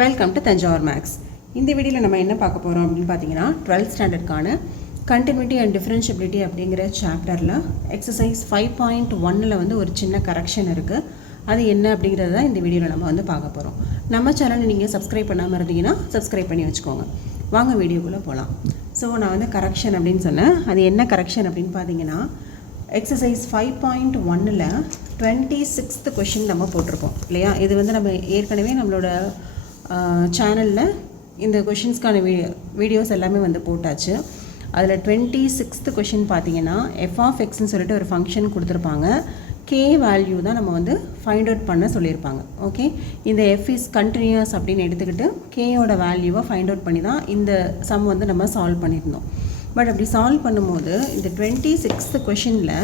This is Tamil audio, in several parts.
Welcome to Thanjavur maths. இந்த வீடியோவில் நம்ம என்ன பார்க்க போகிறோம் அப்படின்னு பார்த்தீங்கன்னா 12th ஸ்டாண்டர்டுக்கான கண்டினியூட்டி அண்ட் டிஃபரன்ஷியபிலிட்டி அப்படிங்கிற சாப்டரில் எக்ஸசைஸ் 5.1 வந்து ஒரு சின்ன கரெக்ஷன் இருக்குது. அது என்ன அப்படிங்கிறது தான் இந்த வீடியோவில் நம்ம வந்து பார்க்க போகிறோம். நம்ம சேனலை நீங்கள் சப்ஸ்கிரைப் பண்ணாமல் இருந்தீங்கன்னா சப்ஸ்கிரைப் பண்ணி வச்சுக்கோங்க. வாங்க வீடியோக்குள்ளே போகலாம். ஸோ நான் வந்து கரெக்ஷன் அப்படின்னு சொன்னேன். அது என்ன கரெக்ஷன் அப்படின்னு பார்த்தீங்கன்னா எக்ஸசைஸ் 5.1ல் 26th கொஷின் நம்ம போட்டிருக்கோம் இல்லையா. இது வந்து நம்ம ஏற்கனவே நம்மளோட சேனலில் இந்த கொஷின்ஸ்க்கான வீடியோஸ் எல்லாமே வந்து போட்டாச்சு. அதில் 26th கொஷின் பார்த்தீங்கன்னா எஃப் ஆஃப் எக்ஸ்ன்னு சொல்லிட்டு ஒரு ஃபங்க்ஷன் கொடுத்துருப்பாங்க. கே வேல்யூ தான் நம்ம வந்து ஃபைண்ட் அவுட் பண்ண சொல்லியிருப்பாங்க. ஓகே, இந்த எஃப் இஸ் கண்டினியூஸ் அப்படின்னு எடுத்துக்கிட்டு கேயோட வேல்யூவை ஃபைண்ட் அவுட் பண்ணி தான் இந்த சம் வந்து நம்ம சால்வ் பண்ணியிருந்தோம். பட் அப்படி சால்வ் பண்ணும்போது இந்த 26th கொஷினில்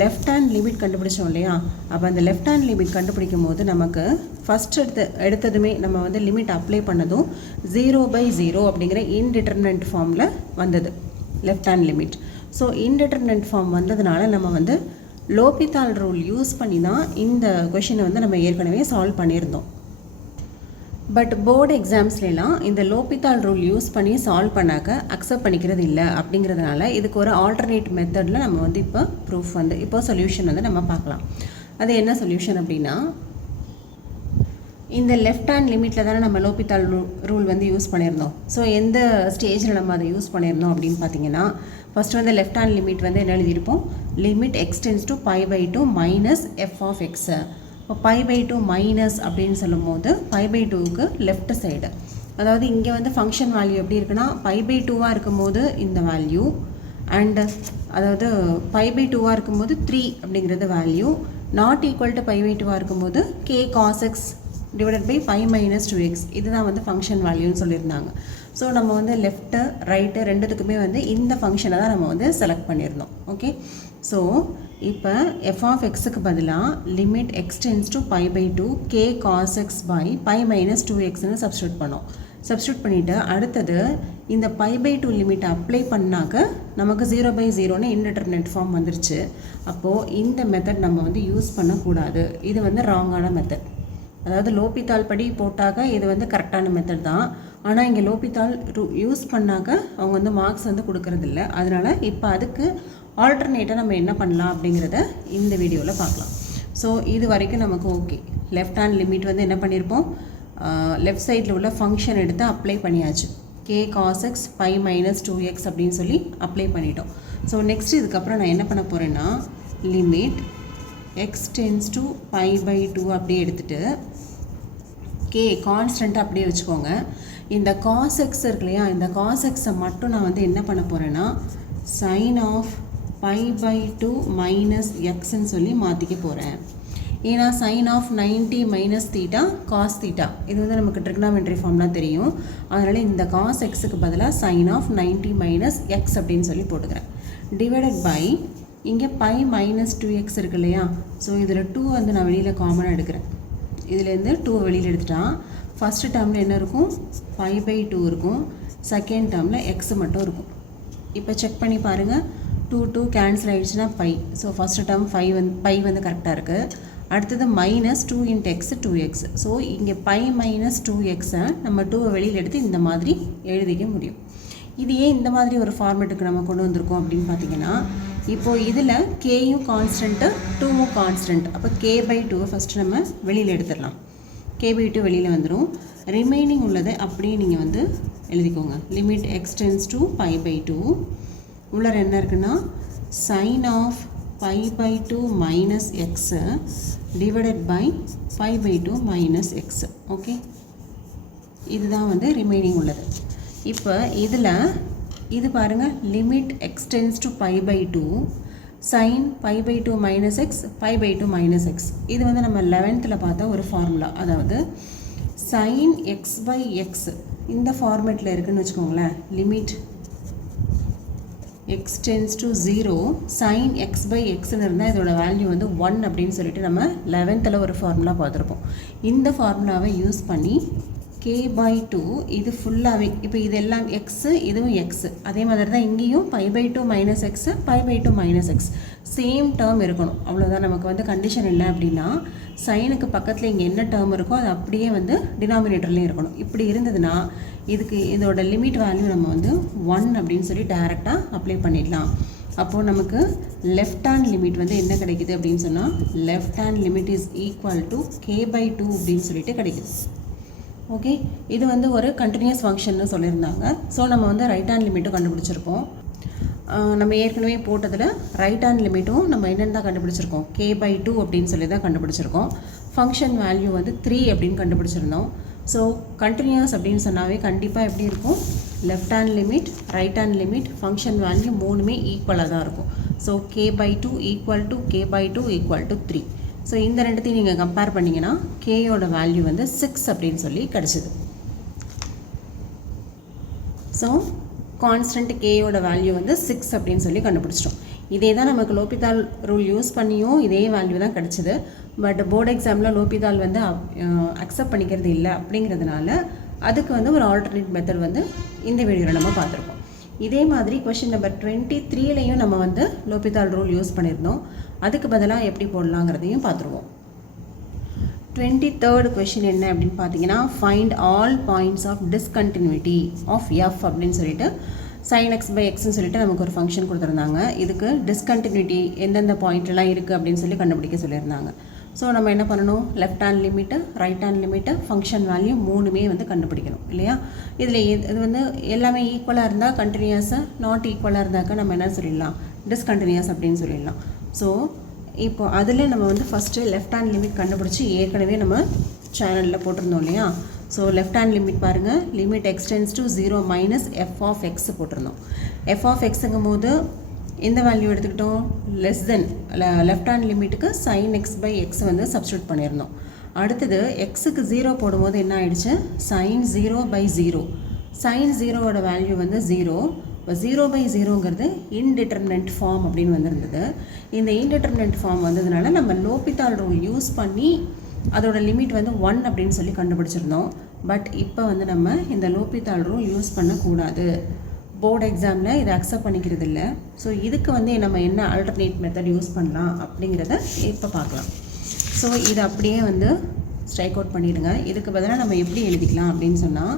லெஃப்ட் ஹேண்ட் லிமிட் கண்டுபிடிச்சோம் இல்லையா. அப்போ அந்த லெஃப்ட் ஹேண்ட் லிமிட் கண்டுபிடிக்கும் போது நமக்கு ஃபஸ்ட் எடுத்ததுமே நம்ம வந்து லிமிட் அப்ளை பண்ணதும் 0/0 அப்படிங்கிற இன்டிட்டர்மினன்ட் ஃபார்மில் வந்தது left hand limit. So indeterminate form வந்ததுனால நம்ம வந்து லோபிதால் ரூல் யூஸ் பண்ணி தான் இந்த கொஷினை வந்து நம்ம ஏற்கனவே சால்வ் பண்ணியிருந்தோம். பட் போர்டு எக்ஸாம்ஸ்லாம் இந்த லோபிதால் ரூல் யூஸ் பண்ணி சால்வ் பண்ணாக்க அக்செப்ட் பண்ணிக்கிறது இல்லை. அப்படிங்கிறதுனால இதுக்கு ஒரு ஆல்டர்னேட் மெத்தடில் நம்ம வந்து இப்போ சொல்யூஷன் வந்து நம்ம பார்க்கலாம். அது என்ன சொல்யூஷன் அப்படின்னா, இந்த லெஃப்ட் ஹேண்ட் லிமிட்டில் தானே நம்ம லோபிதால் ரூல் வந்து யூஸ் பண்ணியிருந்தோம். ஸோ எந்த ஸ்டேஜில் நம்ம அதை யூஸ் பண்ணியிருந்தோம் அப்படின்னு பார்த்தீங்கன்னா, ஃபஸ்ட்டு வந்து லெஃப்ட் ஹேண்ட் லிமிட் வந்து என்ன எழுதியிருப்போம், limit extends to π/2 minus F of X. இப்போ π/2 மைனஸ் அப்படின்னு சொல்லும்போது π/2க்கு லெஃப்ட் சைடு, அதாவது இங்கே வந்து ஃபங்க்ஷன் வேல்யூ எப்படி இருக்குன்னா π/2 இருக்கும்போது இந்த வேல்யூ அண்டு அதாவது π/2 இருக்கும்போது 3 அப்படிங்கிறது வேல்யூ, நாட் ஈக்குவல் டு π/2 இருக்கும்போது k cos x divided by π - 2x. இதுதான் வந்து ஃபங்க்ஷன் வேல்யூன்னு சொல்லியிருந்தாங்க. ஸோ நம்ம வந்து லெஃப்ட்டு ரைட்டு ரெண்டுத்துக்குமே வந்து இந்த ஃபங்க்ஷனை தான் நம்ம வந்து செலக்ட் பண்ணியிருந்தோம். ஓகே, ஸோ இப்போ எஃப் ஆஃப் எக்ஸுக்கு பதிலாக limit extends to π/2 k cos x by π - 2xன்னு சப்ஸ்டியூட் பண்ணோம். சப்ஸ்டியூட் பண்ணிவிட்டு அடுத்தது இந்த π/2 லிமிட் அப்ளை பண்ணாக்க நமக்கு 0/0ன்னு இன்டிட்டர்மினன்ட் ஃபார்ம் வந்துருச்சு. அப்போது இந்த மெத்தட் நம்ம வந்து யூஸ் பண்ணக்கூடாது. இது வந்து ராங்கான மெத்தட். அதாவது லோபிதால் படி போட்டாக்க இது வந்து கரெக்டான மெத்தட் தான். ஆனால் இங்கே லோபிதால் யூஸ் பண்ணாக்க அவங்க வந்து மார்க்ஸ் வந்து கொடுக்கறதில்ல. அதனால் இப்போ அதுக்கு ஆல்டர்னேட்டாக நம்ம என்ன பண்ணலாம் அப்படிங்கிறத இந்த வீடியோவில் பார்க்கலாம். ஸோ இது வரைக்கும் நமக்கு ஓகே. லெஃப்ட் ஹேண்ட் லிமிட் வந்து என்ன பண்ணியிருப்போம், லெஃப்ட் சைடில் உள்ள ஃபங்க்ஷன் எடுத்து அப்ளை பண்ணியாச்சு. k cos x π - 2x அப்படின்னு சொல்லி அப்ளை பண்ணிட்டோம். ஸோ நெக்ஸ்ட் இதுக்கப்புறம் நான் என்ன பண்ண போகிறேன்னா, லிமிட் x டென்ஸ் டு π/2 அப்படியே எடுத்துகிட்டு k கான்ஸ்டண்ட்டாக அப்படியே வச்சுக்கோங்க. இந்த cos x இருக்கு இல்லையா, இந்த cos x மட்டும் நான் வந்து என்ன பண்ண போகிறேன்னா sin ஆஃப் π/2 மைனஸ் எக்ஸ்ன்னு சொல்லி மாற்றிக்க போகிறேன். ஏன்னா sin of 90 minus theta cos theta இது வந்து நமக்கு ட்ரிக்னாமெட்ரி ஃபார்ம்லாம் தெரியும். அதனால் இந்த cos xக்கு பதிலாக sin ஆஃப் 90 மைனஸ் எக்ஸ் அப்படின்னு சொல்லி போட்டுக்கிறேன். டிவைடட் பை இங்கே π - 2x இருக்கு இல்லையா. ஸோ இதில் 2 வந்து நான் வெளியில் காமனாக எடுக்கிறேன். இதுலேருந்து 2 வெளியில் எடுத்துட்டா ஃபஸ்ட்டு டேர்மில் என்ன இருக்கும், π/2 இருக்கும். செகண்ட் டேர்மில் எக்ஸ் மட்டும் இருக்கும். இப்போ செக் பண்ணி பாருங்கள், 2 கேன்சல் ஆகிடுச்சுன்னா π. ஸோ ஃபஸ்ட்டு டேர்ம் π வந்து கரெக்டாக இருக்குது. அடுத்தது -2 × x 2x. ஸோ இங்கே π - 2xை நம்ம 2 வெளியில் எடுத்து இந்த மாதிரி எழுதிக்க முடியும். இது ஏன் இந்த மாதிரி ஒரு ஃபார்மேட்டுக்கு நம்ம கொண்டு வந்திருக்கோம் அப்படின்னு பார்த்தீங்கன்னா, இப்போது இதில் கேயும் கான்ஸ்டன்ட்டு 2வும் கான்ஸ்டன்ட். அப்போ k/2 ஃபஸ்ட்டு நம்ம வெளியில் எடுத்துடலாம். k/2 வெளியில் வந்துடும். ரிமைனிங் உள்ளதை அப்படியே நீங்கள் வந்து எழுதிக்கோங்க. லிமிட் எக்ஸ்டென்ஸ் டு π/2 உள்ள என்ன இருக்குன்னா sin of π/2 minus x divided by π/2 minus x. Okay, இதுதான் வந்து ரிமைனிங் உள்ளது. இப்போ இதில் இது பாருங்கள், limit extends to π/2 sin π/2 minus x π/2 minus x. இது வந்து நம்ம 11th பார்த்தா ஒரு ஃபார்முலா. அதாவது sin x/x இந்த ஃபார்மேட்டில் இருக்குதுன்னு வச்சுக்கோங்களேன். லிமிட் எக்ஸ்டென்ஸ் டு 0 sin x/xன்னு இருந்தால் இதோட வேல்யூ வந்து 1 அப்படின்னு சொல்லிட்டு நம்ம 11th ஒரு ஃபார்முலா பார்த்துருப்போம். இந்த ஃபார்முலாவை யூஸ் பண்ணி k/2 இது ஃபுல்லாகவே இப்போ இதெல்லாம் எக்ஸு, இதுவும் எக்ஸு. அதே மாதிரி தான் இங்கேயும் π/2 minus x π/2 minus x same term இருக்கணும். அவ்வளோதான். நமக்கு வந்து கண்டிஷன் இல்லை அப்படின்னா சைனுக்கு பக்கத்தில் இங்கே என்ன டேர்ம் இருக்கோ அது அப்படியே வந்து டினாமினேட்டர்லேயும் இருக்கணும். இப்படி இருந்ததுன்னா இதோட லிமிட் வேல்யூ நம்ம வந்து 1 அப்படின்னு சொல்லி டைரெக்டாக அப்ளை பண்ணிடலாம். அப்போது நமக்கு லெஃப்ட் ஹேண்ட் லிமிட் வந்து என்ன கிடைக்குது அப்படின்னு சொன்னால் left hand limit is equal to k/2 அப்படின்னு சொல்லிட்டு கிடைக்குது. ஓகே, இது வந்து ஒரு கண்டினியூஸ் ஃபங்க்ஷன்னு சொல்லியிருந்தாங்க. ஸோ நம்ம வந்து ரைட் ஹேண்ட் லிமிட்டும் கண்டுபிடிச்சிருப்போம். நம்ம ஏற்கனவே போட்டதில் ரைட் ஹேண்ட் லிமிட்டும் நம்ம என்னென்னு தான் கண்டுபிடிச்சிருக்கோம், k/2 அப்படின்னு சொல்லி தான் கண்டுபிடிச்சிருக்கோம். ஃபங்க்ஷன் வேல்யூ வந்து 3 அப்படின்னு கண்டுபிடிச்சிருந்தோம். ஸோ கண்டினியூஸ் அப்படின்னு சொன்னாவே கண்டிப்பாக எப்படி இருக்கும், left hand limit right hand limit function value மூணுமே ஈக்குவலாக தான் இருக்கும். So k/2 = 3. ஸோ இந்த ரெண்டுத்தையும் நீங்கள் கம்பேர் பண்ணிங்கன்னா கேயோட வேல்யூ வந்து 6 அப்படின்னு சொல்லி கிடச்சிது. ஸோ கான்ஸ்டன்ட் கேயோட வேல்யூ வந்து 6 அப்படின்னு சொல்லி கண்டுபிடிச்சிட்டோம். இதே தான் நமக்கு லோபிதால் ரூல் யூஸ் பண்ணியும் இதே வேல்யூ தான் கிடச்சிது. பட் போர்டு எக்ஸாமில் லோபிதால் வந்து அக்செப்ட் பண்ணிக்கிறது இல்லை. அப்படிங்கிறதுனால அதுக்கு வந்து ஒரு ஆல்டர்னேட் மெத்தட் வந்து இந்த வீடியோவில் நம்ம பார்த்துருக்கோம். இதே மாதிரி கொஷின் நம்பர் 23லையும் நம்ம வந்து லோபிதால் ரூல் யூஸ் பண்ணியிருந்தோம். அதுக்கு பதிலாக எப்படி போடலாங்கிறதையும் பார்த்துருவோம். 23rd கொஷின் என்ன அப்படின்னு பார்த்தீங்கன்னா, find all points of discontinuity of f அப்படின்னு சொல்லிட்டு sin x/xன்னு சொல்லிட்டு நமக்கு ஒரு ஃபங்க்ஷன் கொடுத்துருந்தாங்க. இதுக்கு டிஸ்கண்டினியூட்டி எந்தெந்த பாயிண்ட்லாம் இருக்குது அப்படின்னு சொல்லி கண்டுபிடிக்க சொல்லியிருந்தாங்க. ஸோ நம்ம என்ன பண்ணணும், left hand limit right hand limit function value மூணுமே வந்து கண்டுபிடிக்கணும் இல்லையா. இதில் இது வந்து எல்லாமே ஈக்குவலாக இருந்தால் கண்டினியூஸாக, நாட் ஈக்குவலாக இருந்தாக்க நம்ம என்ன சொல்லிடலாம், டிஸ்கண்டினியூஸ் அப்படின்னு சொல்லிடலாம். ஸோ இப்போ அதில் நம்ம வந்து ஃபஸ்ட்டு லெஃப்ட் ஹேண்ட் லிமிட் கண்டுபிடிச்சி ஏற்கனவே நம்ம சேனலில் போட்டிருந்தோம் இல்லையா. ஸோ லெஃப்ட் ஹேண்ட் லிமிட் பாருங்கள், லிமிட் x → 0 - f(x) போட்டிருந்தோம். f(x)ங்கும் போது இந்த வேல்யூ எடுத்துக்கிட்டோம், லெஸ் தென் லெஃப்ட் ஹேண்ட் லிமிட்டுக்கு sin x/x வந்து சப்ஸ்டியூட் பண்ணியிருந்தோம். அடுத்தது எக்ஸுக்கு 0 போடும்போது என்ன ஆயிடுச்சு, sin 0/0. sin 0வோட வேல்யூ வந்து 0. இப்போ 0/0ங்கிறது இன்டிட்டர்மினன்ட் ஃபார்ம் அப்படின்னு வந்திருந்தது. இந்த இன்டிட்டர்மினன்ட் ஃபார்ம் வந்ததுனால நம்ம லோபிதால் ரூல் யூஸ் பண்ணி அதோட லிமிட் வந்து 1 அப்படின்னு சொல்லி கண்டுபிடிச்சிருந்தோம். பட் இப்போ வந்து நம்ம இந்த லோபிதால் ரூல் யூஸ் பண்ணக்கூடாது. போர்டு எக்ஸாமில் இதை அக்செப்ட் பண்ணிக்கிறது இல்லை. ஸோ இதுக்கு வந்து நம்ம என்ன ஆல்டர்னேட் மெத்தட் யூஸ் பண்ணலாம் அப்படிங்கிறத இப்போ பார்க்கலாம். ஸோ இதை அப்படியே வந்து ஸ்ட்ரைக் அவுட் பண்ணிடுங்க. இதுக்கு பதிலாக நம்ம எப்படி எழுதிக்கலாம் அப்படின்னு சொன்னால்,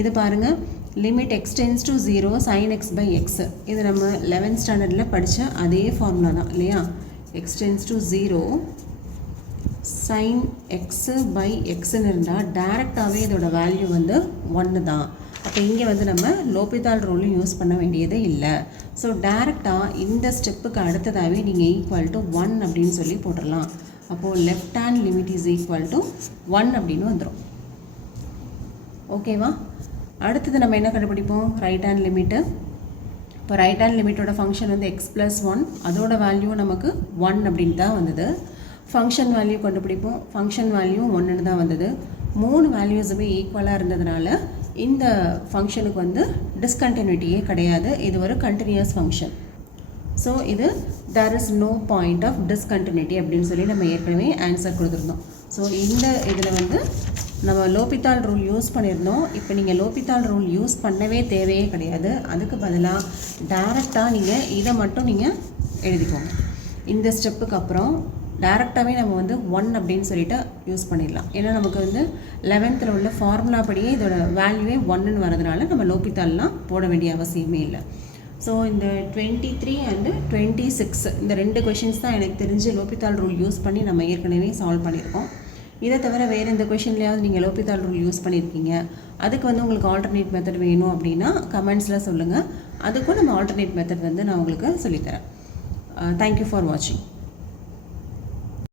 இது பாருங்கள், லிமிட் x → 0 sin x/x. இது நம்ம 11th ஸ்டாண்டர்டில் படித்த அதே ஃபார்முலா தான் இல்லையா. x → 0 sin x/xன்னு இருந்தால் டேரெக்டாகவே இதோட வேல்யூ வந்து 1 தான். அப்போ இங்கே வந்து நம்ம லோபிதால் ரூலும் யூஸ் பண்ண வேண்டியதே இல்லை. ஸோ டேரெக்டாக இந்த ஸ்டெப்புக்கு அடுத்ததாகவே நீங்கள் ஈக்குவல் டு 1 அப்படின்னு சொல்லி போட்டுடலாம். அப்போது left hand limit is equal to 1 அப்படின்னு வந்துடும். ஓகேவா. அடுத்தது நம்ம என்ன கண்டுபிடிப்போம், ரைட் ஹேண்ட் லிமிட்டு. இப்போ ரைட் ஹேண்ட் லிமிட்டோட ஃபங்க்ஷன் வந்து x+1, அதோட வேல்யூ நமக்கு 1 அப்படின்னு தான் வந்தது. ஃபங்க்ஷன் வேல்யூ கண்டுபிடிப்போம், ஃபங்க்ஷன் வேல்யூ 1ன்னு தான் வந்தது. 3 வேல்யூஸுமே ஈக்குவலாக இருந்ததுனால இந்த ஃபங்க்ஷனுக்கு வந்து டிஸ்கண்டினியூட்டியே கிடையாது, இது ஒரு கண்டினியூஸ் ஃபங்க்ஷன். ஸோ இது there is no point of discontinuity அப்படின்னு சொல்லி நம்ம ஏற்கனவே ஆன்சர் கொடுத்துருந்தோம். ஸோ இந்த இதில் வந்து நம்ம லோபிதால் ரூல் யூஸ் பண்ணியிருந்தோம். இப்போ நீங்கள் லோபிதால் ரூல் யூஸ் பண்ணவே தேவையே கிடையாது. அதுக்கு பதிலாக டைரெக்டாக நீங்கள் இதை மட்டும் நீங்கள் எழுதிக்கோங்க. இந்த ஸ்டெப்புக்கு அப்புறம் டேரெக்டாகவே நம்ம வந்து 1 அப்படின்னு சொல்லிட்டு யூஸ் பண்ணிடலாம். ஏன்னா நமக்கு வந்து 11th உள்ள ஃபார்முலா படியே இதோட வேல்யூவே 1ன்னு வரதுனால நம்ம லோபிதால்லாம் போட வேண்டிய அவசியமே இல்லை. ஸோ இந்த 23 அண்டு 26 இந்த 2 கொஷின்ஸ் தான் எனக்கு தெரிஞ்சு லோபிதால் ரூல் யூஸ் பண்ணி நம்ம ஏற்கனவே சால்வ் பண்ணியிருக்கோம். இதை தவிர வேறு எந்த கொஷின்லையாவது நீங்கள் லோபிதால் ரூல் யூஸ் பண்ணியிருக்கீங்க, அதுக்கு வந்து உங்களுக்கு ஆல்டர்னேட் மெத்தட் வேணும் அப்படின்னா கமெண்ட்ஸில் சொல்லுங்கள். அதுக்கும் நம்ம ஆல்டர்னேட் மெத்தட் வந்து நான் உங்களுக்கு சொல்லித்தரேன். தேங்க்யூ ஃபார் வாட்சிங்.